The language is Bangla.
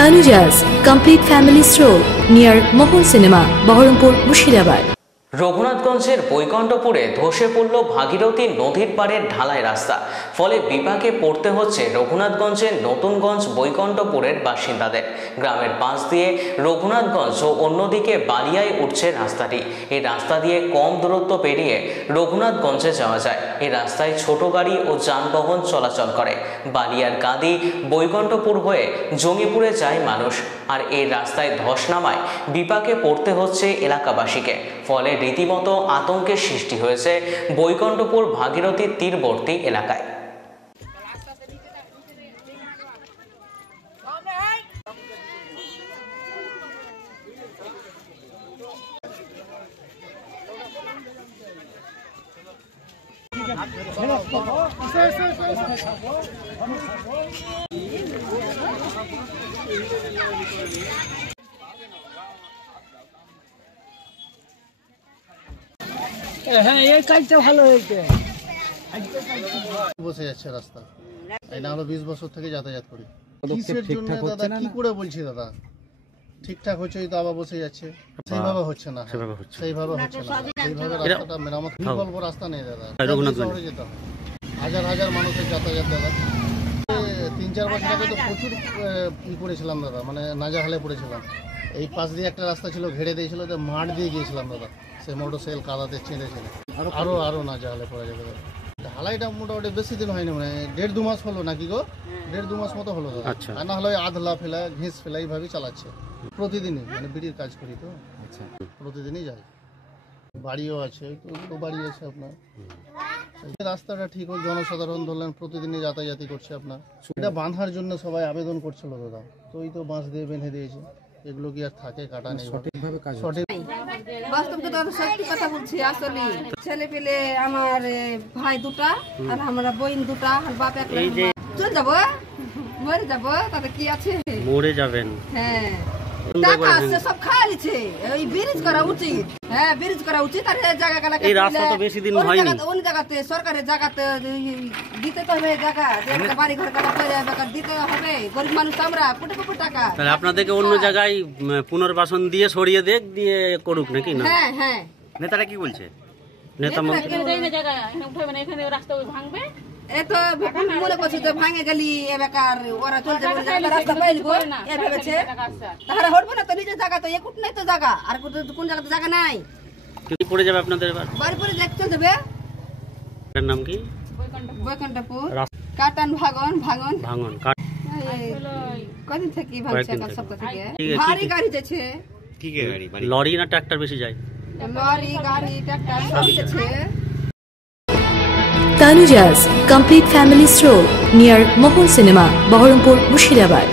Tanujas Complete Family Stroll near Mohol Cinema, Baharampur, Mushirabad. রঘুনাথগঞ্জের বৈকণ্ঠপুরে ধসে পড়ল ভাগীরথী নদীর পাড়ের ঢালাই রাস্তা। ফলে বিপাকে পড়তে হচ্ছে রঘুনাথগঞ্জের নতুনগঞ্জ বৈকণ্ঠপুরের বাসিন্দাদের। গ্রামের পাশ দিয়ে রঘুনাথগঞ্জ ও অন্যদিকে বালিয়ায় উঠছে রাস্তাটি। এই রাস্তা দিয়ে কম দূরত্ব পেরিয়ে রঘুনাথগঞ্জে যাওয়া যায়। এই রাস্তায় ছোট গাড়ি ও যানবাহন চলাচল করে। বালিয়ার কাঁদি বৈকণ্ঠপুর হয়ে জঙ্গিপুরে যায় মানুষ। আর এই রাস্তায় ধস নামায় বিপাকে পড়তে হচ্ছে এলাকাবাসীকে। ফলে রীতিমতো আতঙ্কের সৃষ্টি হয়েছে বৈকণ্ঠপুর ভাগীরথীর তীরবর্তী এলাকায়। হ্যাঁ, এই কাজটা ভালো হয়েছে। বসে যাচ্ছে রাস্তা, এই না হলো 20 বছর থেকে যাতায়াত করি। কিসের জন্য দাদা, কি করে বলছি দাদা? ঠিকঠাক হচ্ছে তো আবার বসে যাচ্ছে, সেইভাবে হচ্ছে না, সেইভাবে হচ্ছে না, সেইভাবে রাস্তাটা মেরামত। বিকল্প রাস্তা নেই দাদা, শহরে যেতে হবে। হাজার হাজার মানুষের যাতায়াত দাদা। 3-4 বছর আগে তো প্রচুর ই করেছিলাম দাদা, মানে নাজাহালে পড়েছিলাম। এই পাশ দিয়ে একটা রাস্তা ছিল, ঘেরে দিয়েছিল, মাঠ দিয়ে গিয়েছিলাম দাদা। সে মোটরসাইকেল কাদাতে ছেড়েছিল, আরো নাজাহালে পড়া যাবে দাদা। ঢালাইটা মোটামুটি বেশি দিন হয়নি, মানে 1.5-2 মাস হলো নাকি গো, 1.5-2 মাস মতো হলো দাদা। আর না হলে আধলা ফেলা ঘিস ফেলা এইভাবেই চালাচ্ছে প্রতিদিনই, মানে বিড়ির কাজ করি তো, প্রতিদিনই যাই। বাড়িও আছে, তো বাড়ি আছে আপনার। রাস্তাটা ঠিক হোক, জনসাধারণ ধরলেন প্রতিদিনই যাতায়াতি করছে আপনার। এটা বাঁধার জন্য সবাই আবেদন করছিল দাদা, তো এই তো বাঁশ দিয়ে বেঁধে দিয়েছে। এগুলো কি আর থাকে, কাটা নেই সঠিকভাবে কাজ। সঠিক বাস্তব সত্যি কথা বলছি। আসলে ছেলে পেলে আমার ভাই দুটা আর আমরা বোন দুটা আর বাপ একলা। চলে যাবো, মরে যাবো, তাতে কি আছে, মরে যাবেন। হ্যাঁ, টাকা আছে সব খাওয়া নিচ্ছে। ওই ব্রিজ করা উচিত, হ্যাঁ ব্রিজ করা উচিত। আর জায়গা এই রাস্তা তো বেশি দিন হয়নি, অন্য জায়গাতে সরকারের জায়গাতে দিতে তো হবে। জায়গা বাড়ি ঘর কাটা দিতে হবে। গরিব মানুষ আমরা, কোটি কোটি টাকা। তাহলে আপনাদেরকে অন্য জায়গায় পুনর্বাসন দিয়ে সরিয়ে দেখ দিয়ে করুক নাকি? না, হ্যাঁ হ্যাঁ। নেতারা কি বলছে? নেতা রাস্তা ভাঙবে, এতো মনে করছে যে ভাঙে গেলি এ বেকার, ওরা চলতে রাস্তা পাইলবো এ ভেবেছে। তাহলে হটবো না তো, নিজের জায়গা তো একুট নাই তো জায়গা, আর কোন জায়গাতে জায়গা নাই। কি পড়ে যাবে আপনাদের এবার? বাড়ি পরে চলে যাবে। এর নাম কি? বৈকণ্ঠপুর কাটান ভাঙন। কদিন থেকে ভাঙছে, কাল সপ্তাহ থেকে। ভারী গাড়ি যাচ্ছে। কি গাড়ি? লরি না ট্রাক্টর বেশি যায়? লরি, গাড়ি, ট্রাক্টর সব যাচ্ছে। Tanujas Complete Family Stroll near Mohol Cinema, Baharampur, Mushirabad.